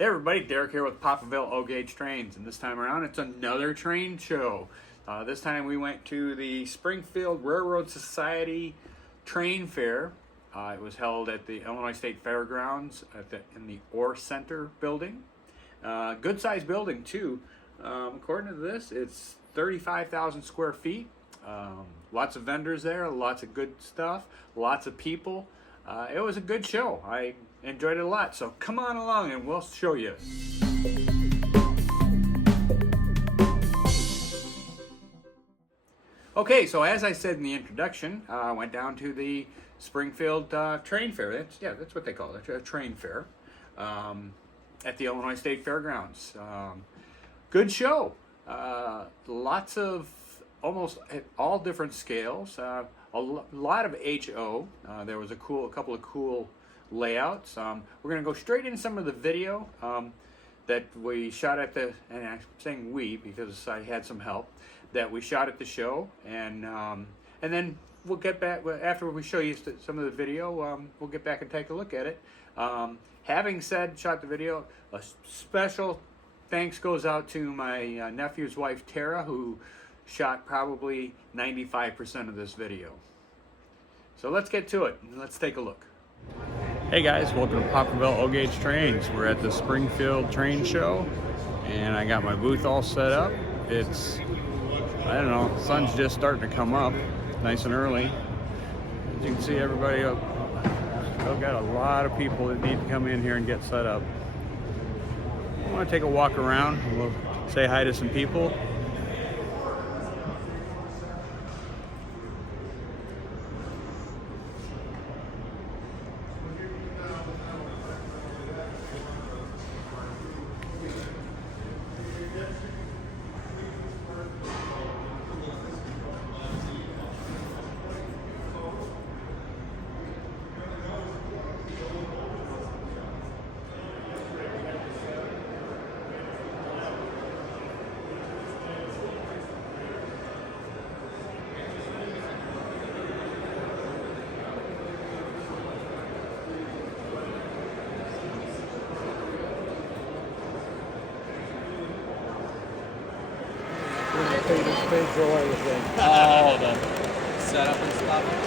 Hey everybody, Derek here with Papavilletrains, and this time around it's another train show. This time we went to the Springfield Railroad Society Train Fair. It was held at the Illinois State Fairgrounds in the Orr Center building. Good sized building too. According to this, it's 35,000 square feet. Lots of vendors there, lots of good stuff, lots of people. It was a good show. I enjoyed it a lot, so come on along and we'll show you. Okay, so as I said in the introduction, I went down to the Springfield Train Fair. That's what they call it, a train fair, at the Illinois State Fairgrounds. Good show. Lots of, almost at all different scales. A lot of HO. There was a couple of cool layouts. We're going to go straight into some of the video that we shot at the, and I'm saying we because I had some help, that we shot at the show, and then we'll get back, after we show you some of the video, we'll get back and take a look at it. Having said shot the video, a special thanks goes out to my nephew's wife Tara, who shot probably 95% of this video. So let's get to it and let's take a look. Hey guys, welcome to Papavilletrains. We're at the Springfield Train Show, and I got my booth all set up. It's, I don't know, the sun's just starting to come up, nice and early. As you can see, everybody up. Still got a lot of people that need to come in here and get set up. I want to take a walk around. We'll say hi to some people. Oh, the setup and stuff.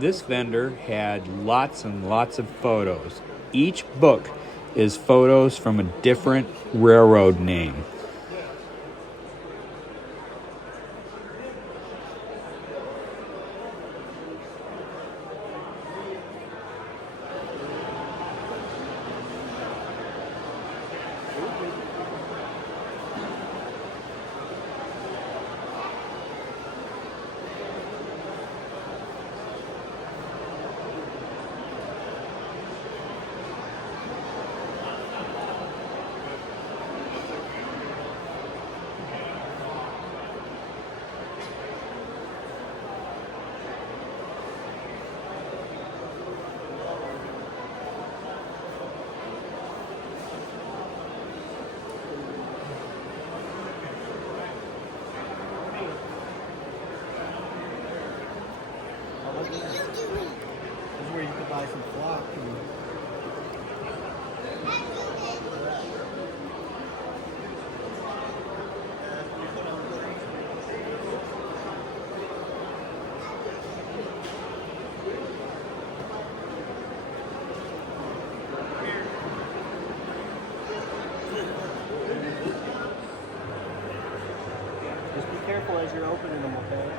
This vendor had lots and lots of photos. Each book is photos from a different railroad name. This is where you could buy some flock. Just be careful as you're opening them, okay?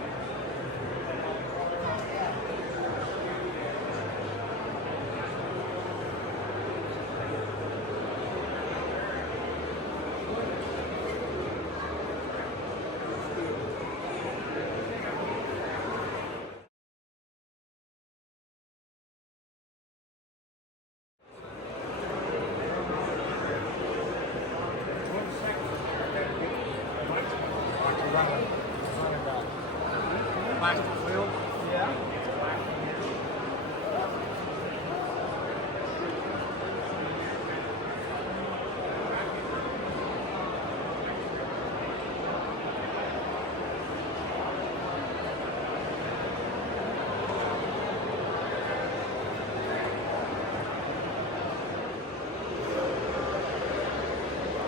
plastic wheel. Yeah.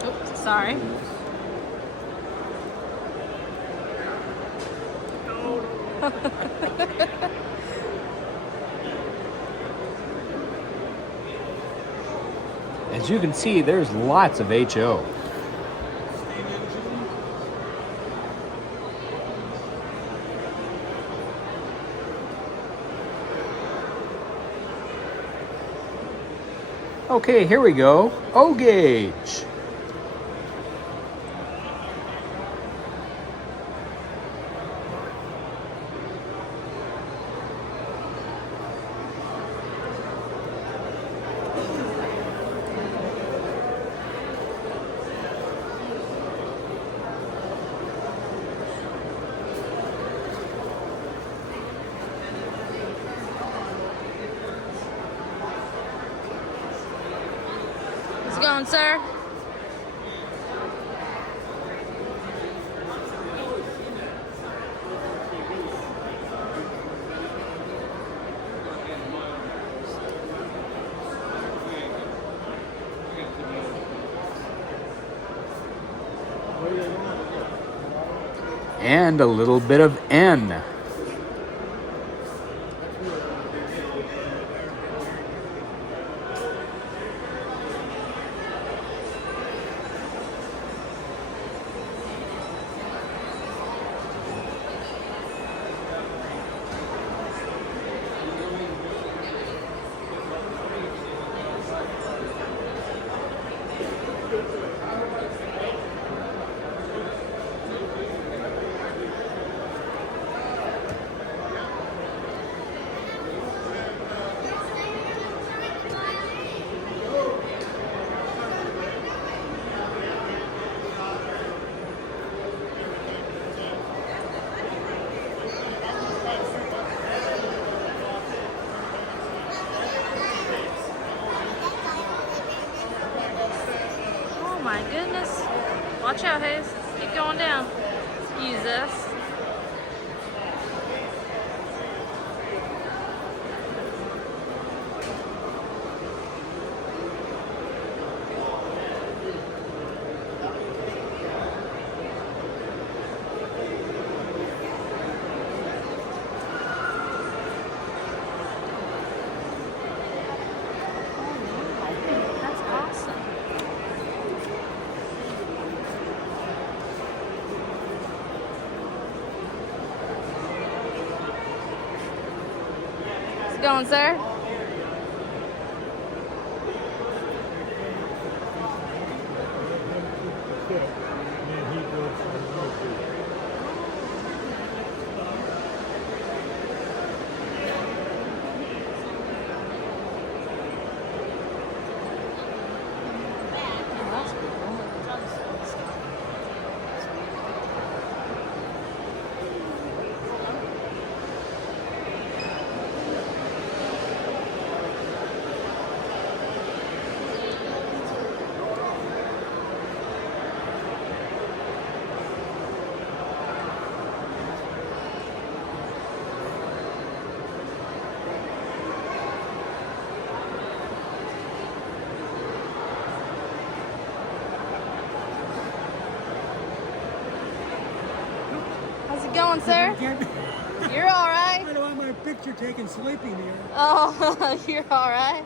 Oops, sorry. As you can see, there's lots of HO. Okay, here we go. O gauge. How's it going, sir? And a little bit of N. Oh my goodness. Watch out, Hayes. Keep going down. Use this. That's awesome. How's it going, sir? How's it going, sir? You're all right. I don't want my picture taken sleeping here. Oh, you're all right.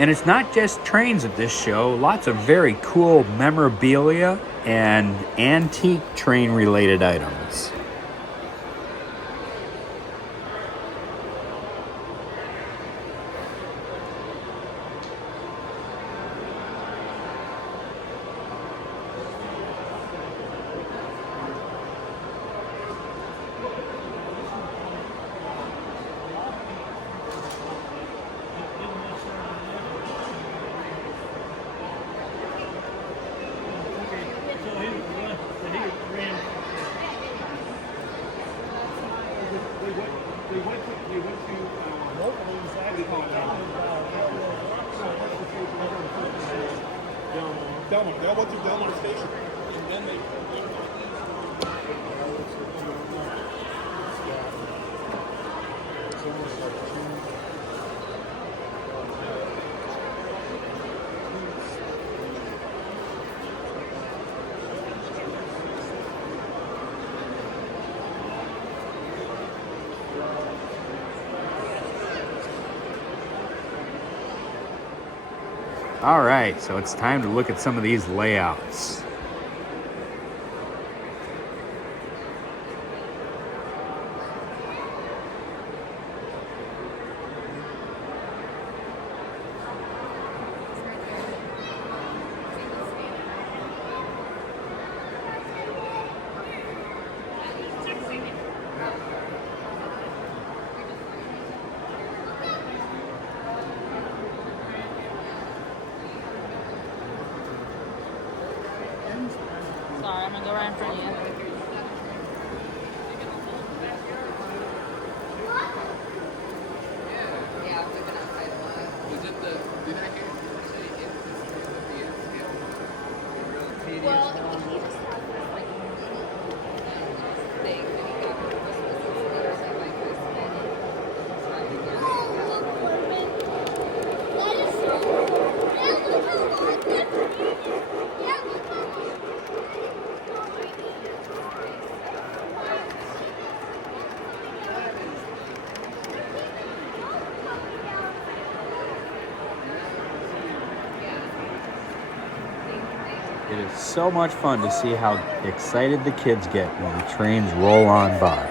And it's not just trains at this show, lots of very cool memorabilia and antique train related items. Delmar. They went to Delmar Station. And then they... All right, so it's time to look at some of these layouts. Sorry, I'm gonna go right in front of you. It is so much fun to see how excited the kids get when the trains roll on by.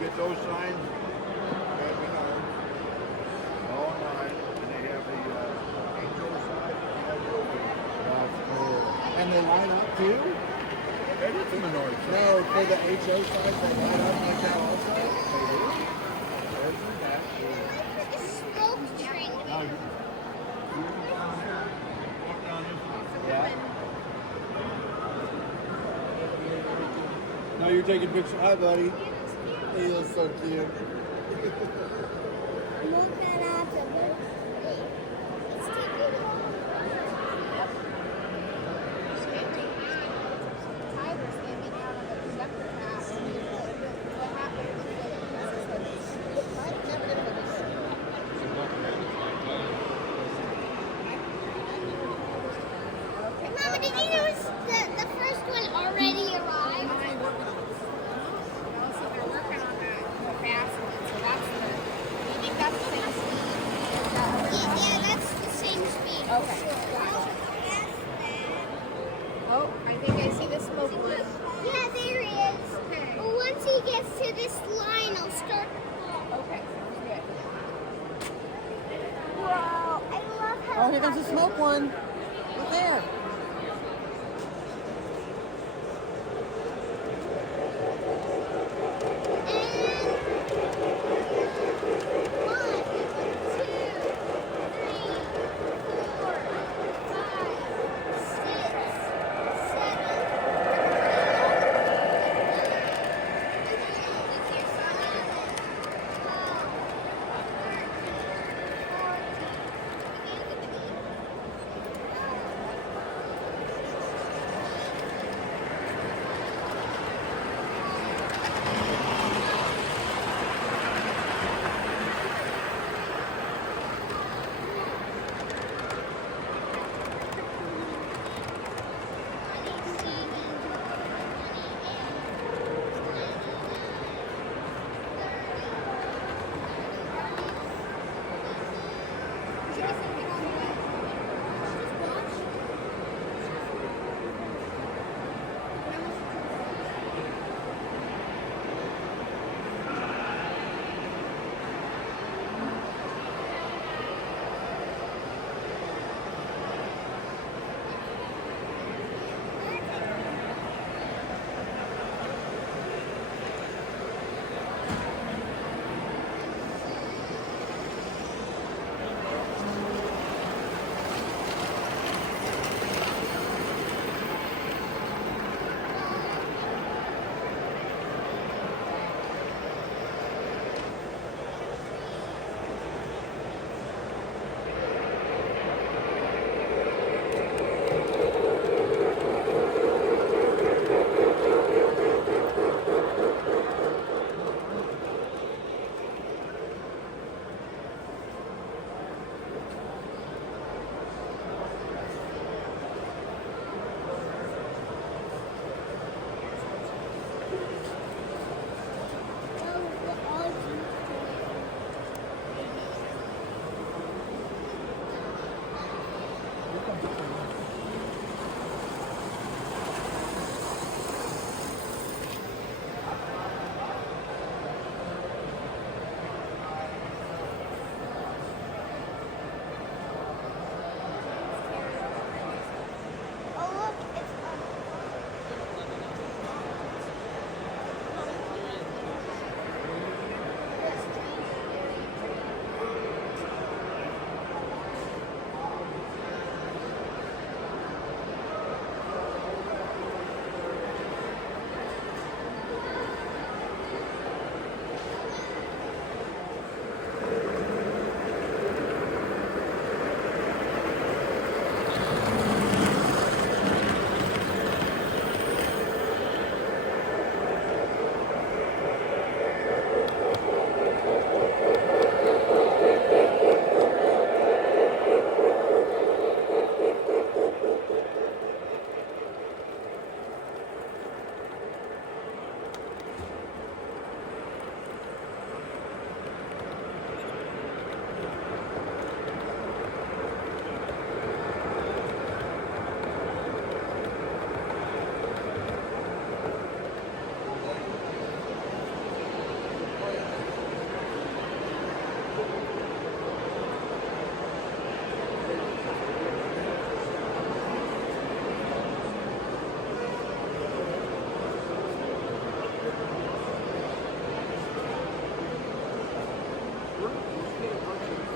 Get those signs, all nine, and they have the HO side. And they line up too? That is a minority. No, for the HO side, they line up like that also? Yeah. Now you're taking pictures. Hi, buddy. He looks so cute. Mama, did you notice the first one already arrived? Also, they're working on the basket, so that's the Okay. Gotcha. Oh, I think I see the smoke one. Yeah, there he is. Okay. But once he gets to this line, I'll start the clock. Okay, sounds good. Wow, I love how. Oh, here comes the smoke one. Right there.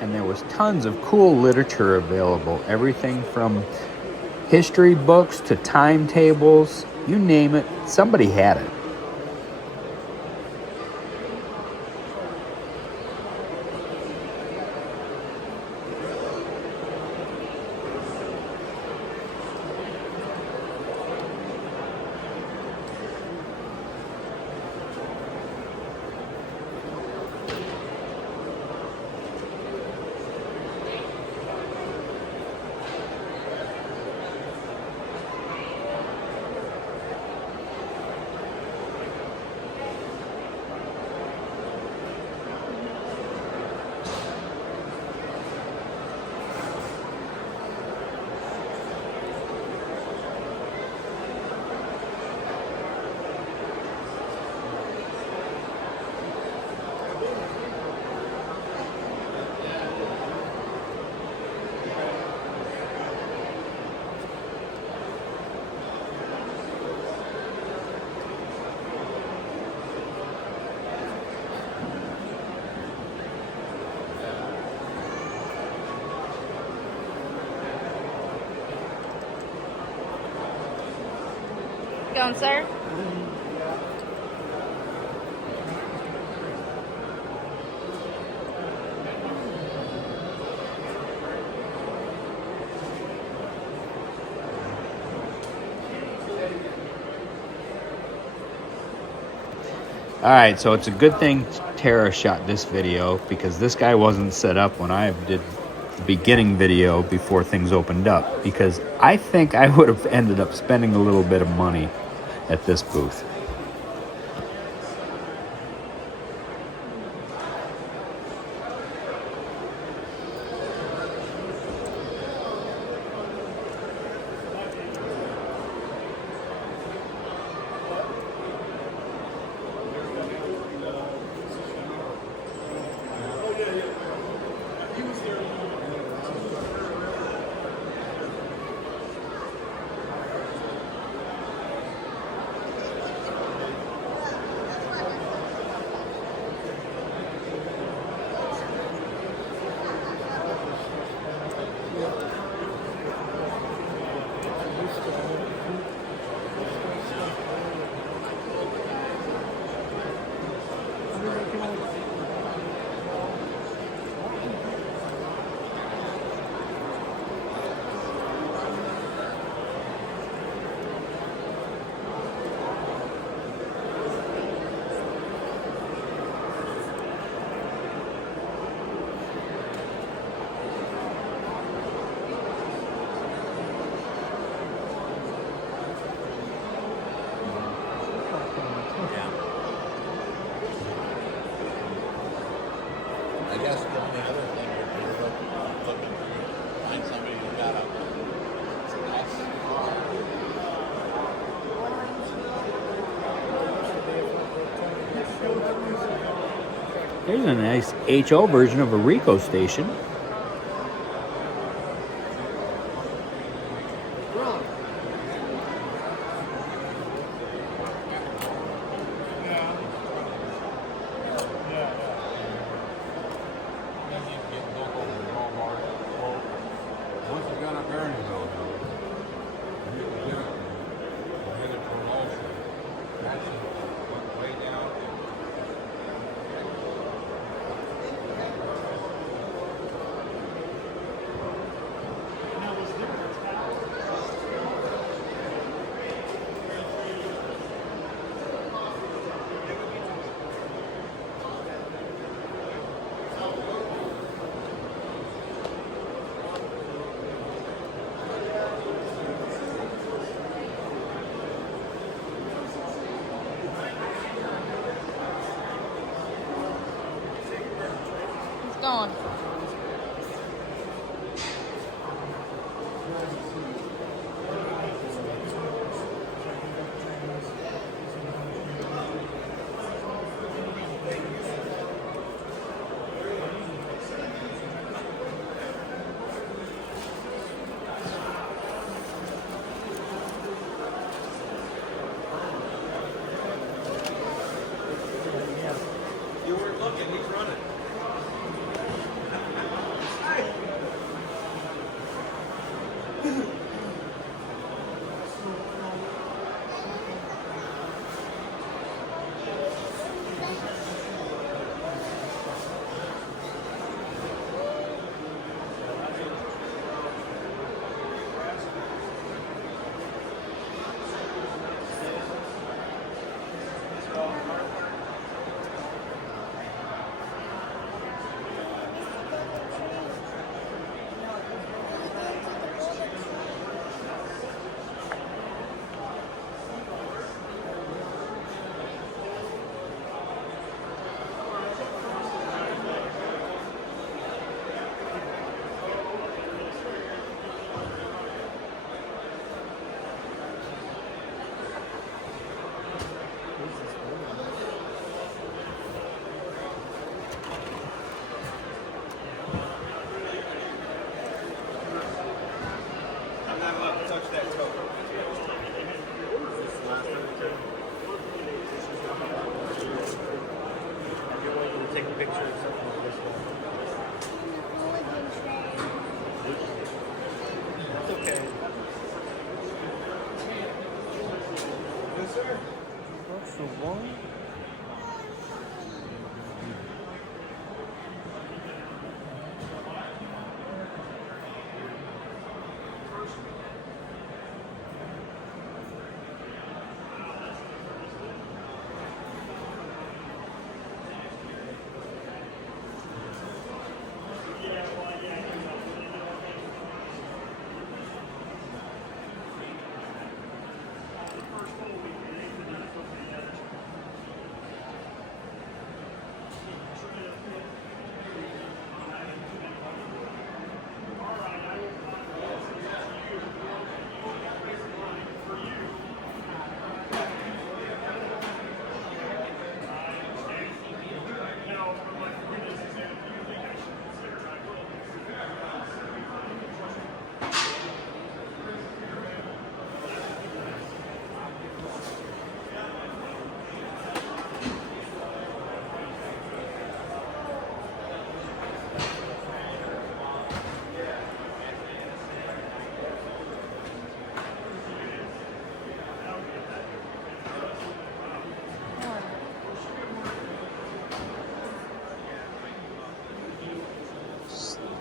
And there was tons of cool literature available. Everything from history books to timetables, you name it, somebody had it. Going, sir? All right, so it's a good thing Tara shot this video because this guy wasn't set up when I did the beginning video before things opened up, because I think I would have ended up spending a little bit of money at this booth. I guess the only other thing would be looking to find somebody who got a nice car. There's a nice HO version of a Rico station. Once you got up Aaronville, you can get up and head it for Lawson. That's way down.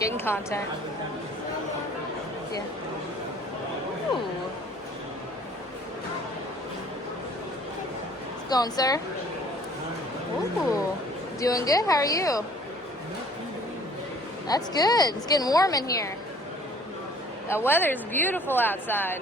Getting content. Yeah. Ooh. How's it going, sir? Ooh. Doing good. How are you? That's good. It's getting warm in here. The weather's beautiful outside.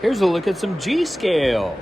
Here's a look at some G-scale.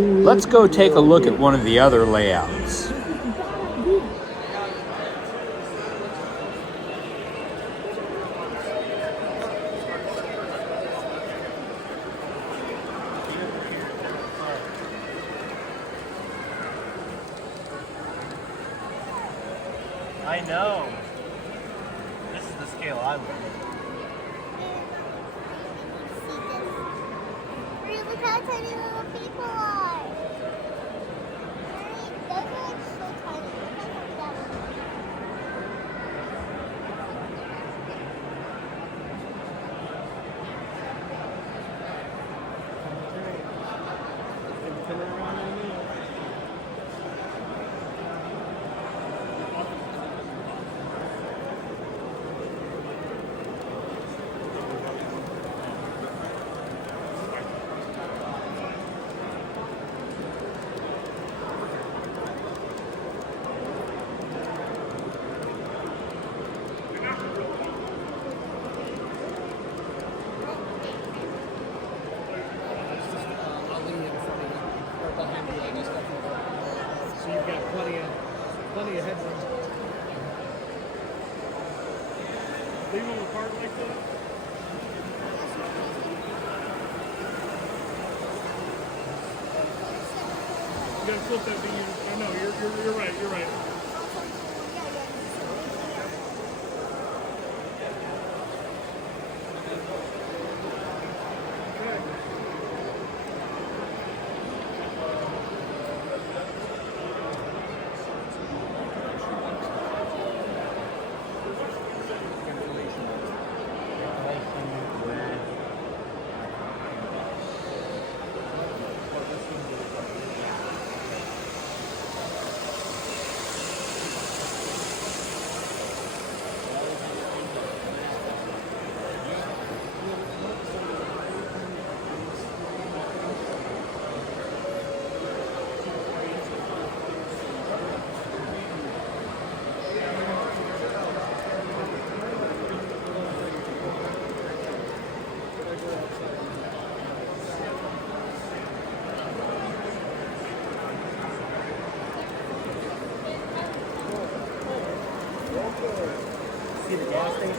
Let's go take a look at one of the other layouts. I know. This is the scale I want. Look how tiny little people are. Those are like so tiny. Look how that one. So you've got plenty of headroom. Leave them apart like that? You gotta flip that thing. I know, you're right, you're right. gas station?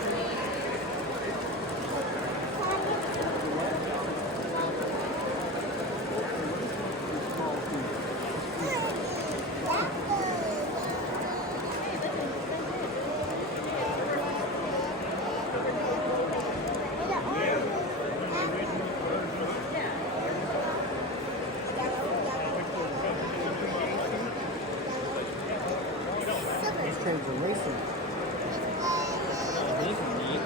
These trains are racing. These are neat.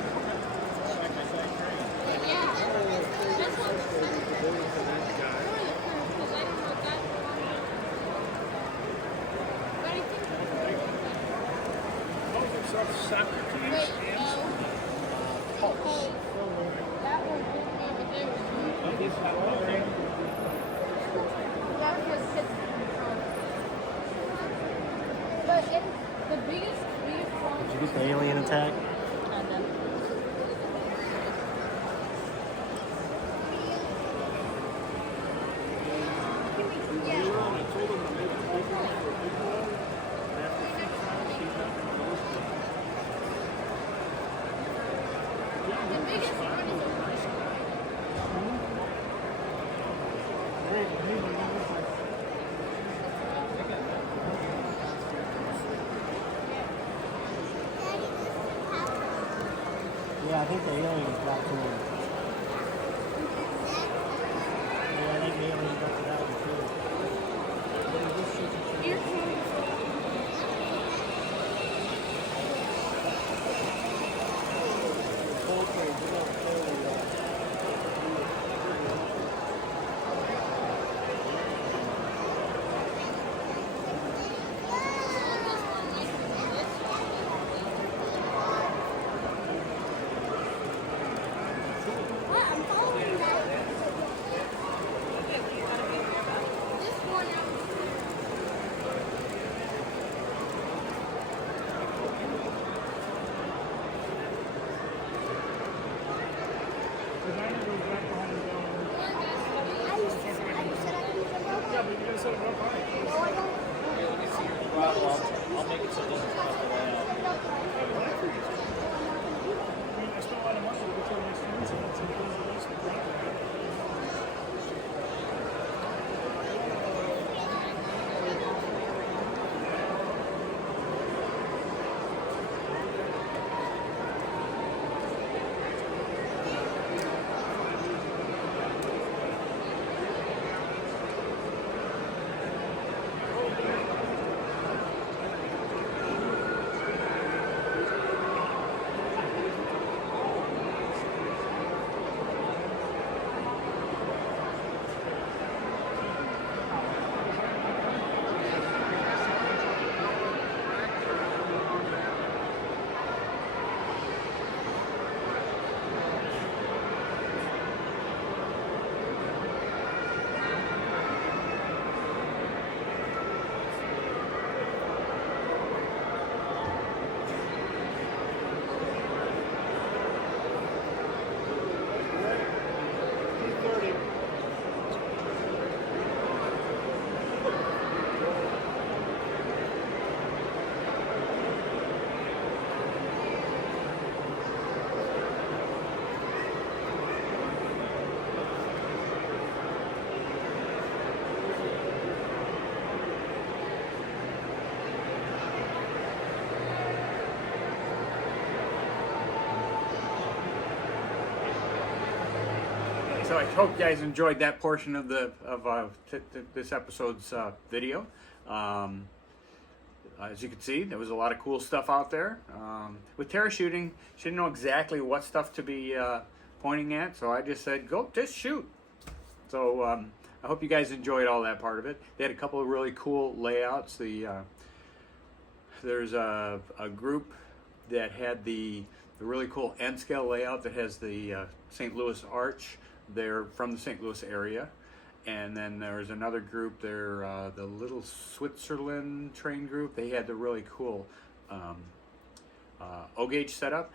The biggest wave Did you get the alien attack? Yeah, I think the aliens got to him. Yeah, I think the aliens got to that one What? I'm following that. This one I'll make it so it doesn't cost a lot. So I hope you guys enjoyed that portion of this episode's video. As you can see, there was a lot of cool stuff out there. With Tara shooting, she didn't know exactly what stuff to be pointing at, so I just said, go, just shoot. So I hope you guys enjoyed all that part of it. They had a couple of really cool layouts. There's a group that had the really cool N-scale layout that has the St. Louis Arch. They're from the St. Louis area. And then there's another group, they're the Little Switzerland train group. They had the really cool O-gauge setup.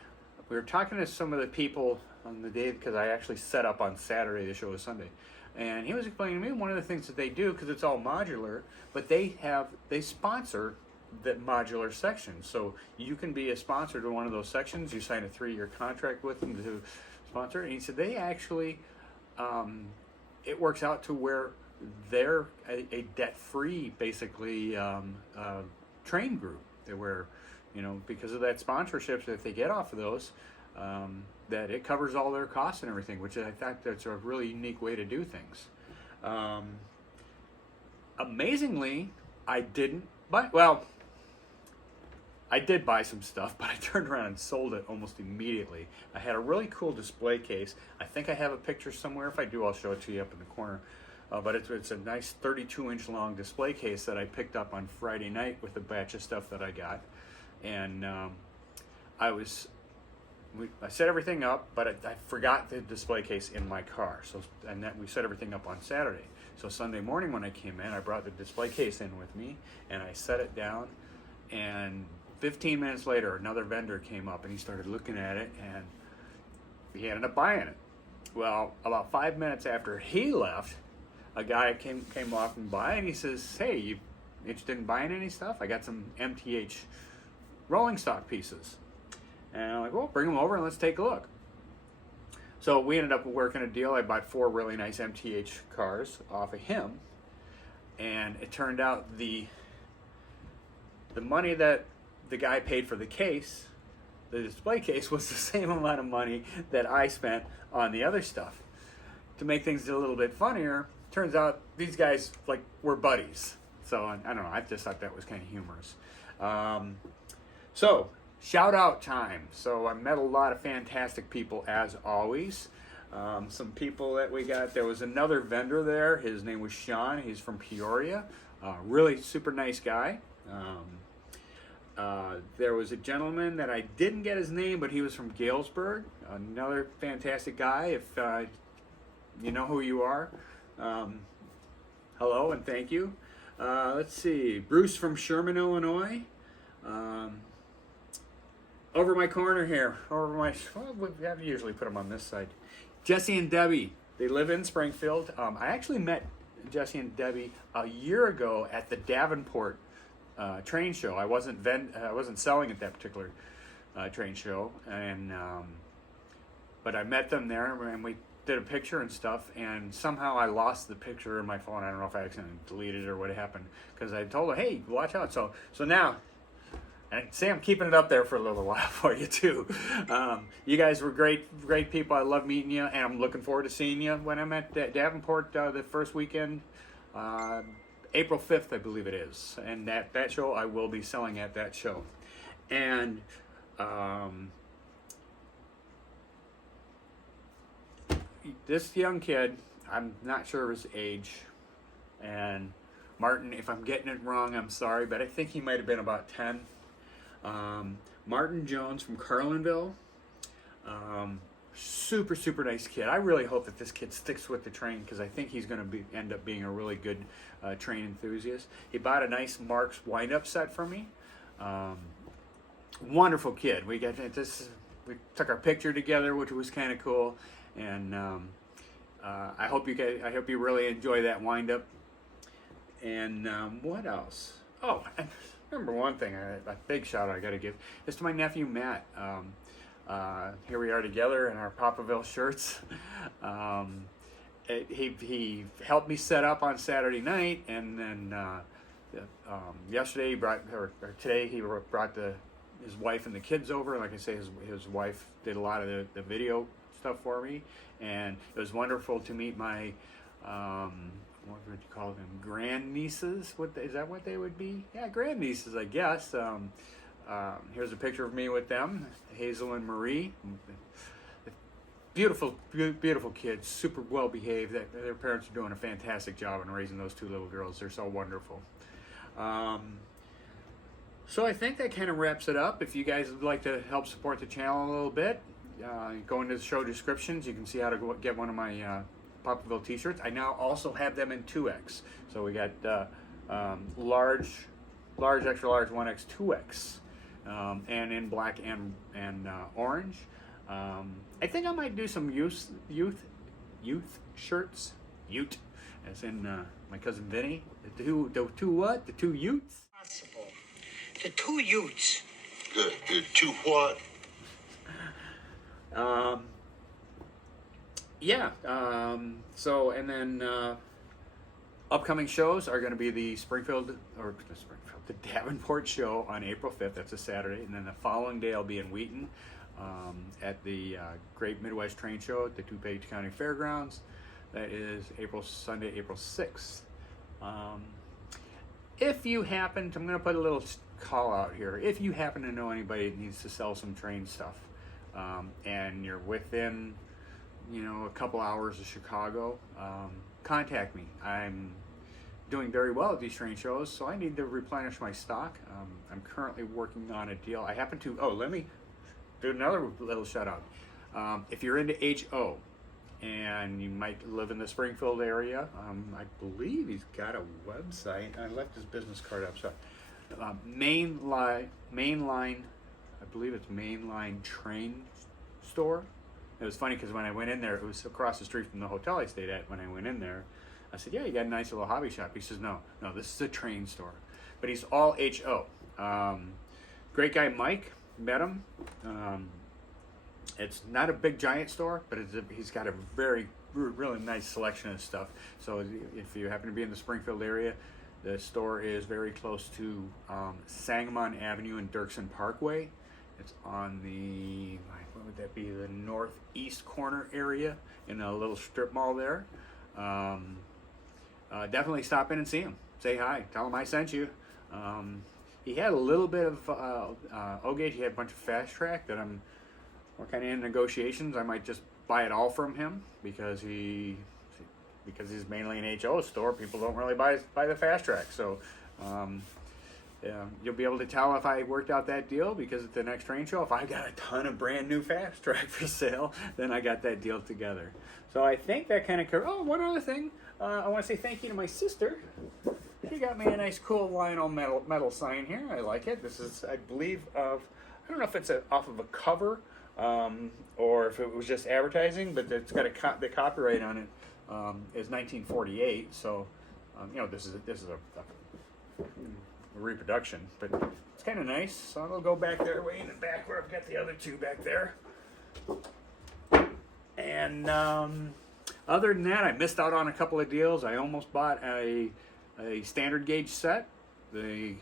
We were talking to some of the people on the day, because I actually set up on Saturday, the show was Sunday. And he was explaining to me one of the things that they do, because it's all modular, but they sponsor the modular sections. So you can be a sponsor to one of those sections. You sign a 3-year contract with them to sponsor. And he said they actually, it works out to where they're a debt-free, basically, train group. Where, you know, because of that sponsorship that they get off of those, that it covers all their costs and everything, which I thought that's a really unique way to do things. Amazingly, I didn't buy, well, I did buy some stuff, but I turned around and sold it almost immediately. I had a really cool display case. I think I have a picture somewhere. If I do, I'll show it to you up in the corner. But it's a nice 32-inch long display case that I picked up on Friday night with a batch of stuff that I got. And I set everything up, but I forgot the display case in my car. So, and that we set everything up on Saturday. So Sunday morning when I came in, I brought the display case in with me, and I set it down. And 15 minutes later, another vendor came up, and he started looking at it, and he ended up buying it. Well, about 5 minutes after he left, a guy came walking by, and he says, "Hey, you interested in buying any stuff? I got some MTH rolling stock pieces." And I'm like, "Well, bring them over and let's take a look." So we ended up working a deal. I bought 4 really nice MTH cars off of him, and it turned out the money that the guy paid for the case, the display case, was the same amount of money that I spent on the other stuff. To make things a little bit funnier, turns out these guys like were buddies. So I don't know, I just thought that was kind of humorous. So shout out time. So I met a lot of fantastic people as always. Some people that we got, there was another vendor there. His name was Sean. He's from Peoria. Really super nice guy. There was a gentleman that I didn't get his name, but he was from Galesburg. Another fantastic guy. If you know who you are, hello and thank you. Let's see, Bruce from Sherman, Illinois. Over my corner here, I usually put them on this side. Jesse and Debbie, they live in Springfield. I actually met Jesse and Debbie a year ago at the Davenport train show. I wasn't selling at that particular train show, and but I met them there, and we did a picture and stuff. And somehow I lost the picture in my phone. I don't know if I accidentally deleted it or what happened, because I told her, "Hey, watch out." So now. And say I'm keeping it up there for a little while for you too. You guys were great people. I love meeting you, and I'm looking forward to seeing you when I'm at Davenport the first weekend, April 5th, I believe it is. And that show, I will be selling at that show. And this young kid, I'm not sure of his age, and Martin, if I'm getting it wrong, I'm sorry, but I think he might have been about 10. Martin Jones from Carlinville. Super nice kid. I really hope that this kid sticks with the train, because I think he's going to end up being a really good train enthusiast. He bought a nice Marks wind-up set for me. Wonderful kid. We took our picture together, which was kind of cool, and I hope you really enjoy that wind-up. And what else? Oh, remember one thing, a big shout out I got to give is to my nephew Matt. Here we are together in our Papaville shirts. He helped me set up on Saturday night, and then yesterday today he brought his wife and the kids over. Like I say, his wife did a lot of the video stuff for me, and it was wonderful to meet my what would you call them? Grandnieces? Is that what they would be? Yeah, grandnieces, I guess. Here's a picture of me with them, Hazel and Marie. Beautiful kids, super well behaved. Their parents are doing a fantastic job in raising those 2 little girls. They're so wonderful. So I think that kind of wraps it up. If you guys would like to help support the channel a little bit, go into the show descriptions. You can see how to get one of my Papaville t-shirts. I now also have them in 2X. So we got large, extra large, 1X, 2X, and in black and orange. I think I might do some youth shirts. Ute, as in my cousin Vinny. The two youths. Possible. The two Utes. The two what? Yeah. So, and then upcoming shows are going to be the the Davenport show on April 5th. That's a Saturday. And then the following day I'll be in Wheaton at the Great Midwest Train Show at the DuPage County Fairgrounds. That is Sunday, April 6th. If you happen to, I'm going to put a little call out here. If you happen to know anybody that needs to sell some train stuff, and you're within, a couple hours of Chicago, contact me. I'm doing very well at these train shows, so I need to replenish my stock. I'm currently working on a deal. I happen to, let me do another little shout out. If you're into HO, and you might live in the Springfield area, I believe he's got a website. I left his business card up. So, mainline, I believe it's Mainline Train Store. It was funny because when I went in there, it was across the street from the hotel I stayed at. When I went in there, I said, "Yeah, you got a nice little hobby shop." He says, "No, this is a train store." But he's all HO. Great guy, Mike. Met him. It's not a big giant store, but he's got a really nice selection of stuff. So if you happen to be in the Springfield area, the store is very close to Sangamon Avenue and Dirksen Parkway. It's on the, what would that be, the northeast corner area in a little strip mall there. Definitely stop in and see him. Say hi. Tell him I sent you. He had a little bit of O-Gauge. He had a bunch of Fast Track that we're kind of in negotiations. I might just buy it all from him because he's mainly an HO store. People don't really buy the Fast Track. So you'll be able to tell if I worked out that deal, because at the next train show, if I got a ton of brand new Fast Track for sale, then I got that deal together. So I think that kind of covers. Oh, one other thing. I want to say thank you to my sister. She got me a nice cool Lionel metal sign here. I like it. This is, I believe, I don't know if it's off of a cover or if it was just advertising, but it's got the copyright on it is 1948. So this is a reproduction, but it's kind of nice. So I'll go back there, way in the back where I've got the other two back there. And other than that, I missed out on a couple of deals. I almost bought a standard gauge set. The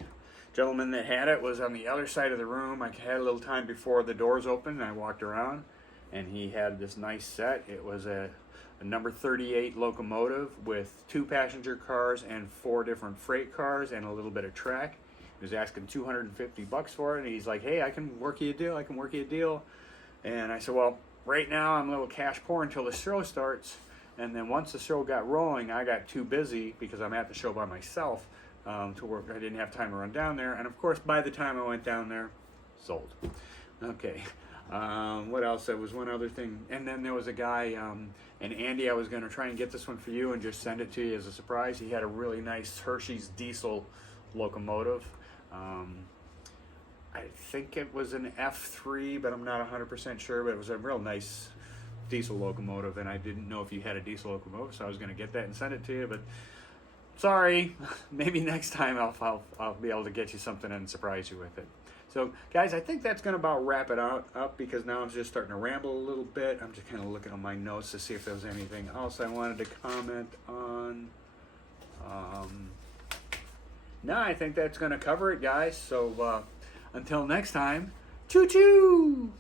gentleman that had it was on the other side of the room. I had a little time before the doors opened, and I walked around, and he had this nice set. It was a number 38 locomotive with 2 passenger cars and 4 different freight cars and a little bit of track. He was asking $250 for it, and he's like, "Hey, I can work you a deal. And I said, "Well, right now I'm a little cash poor until the show starts." And then once the show got rolling, I got too busy because I'm at the show by myself to work. I didn't have time to run down there. And of course, by the time I went down there, sold. Okay. What else? There was one other thing. And then there was a guy, and Andy, I was going to try and get this one for you and just send it to you as a surprise. He had a really nice Hershey's diesel locomotive. I think it was an F3, but I'm not 100% sure. But it was a real nice diesel locomotive, and I didn't know if you had a diesel locomotive, so I was going to get that and send it to you. But sorry, maybe next time I'll be able to get you something and surprise you with it. So, guys, I think that's going to about wrap it up because now I'm just starting to ramble a little bit. I'm just kind of looking on my notes to see if there was anything else I wanted to comment on. No, I think that's going to cover it, guys. So until next time, choo-choo!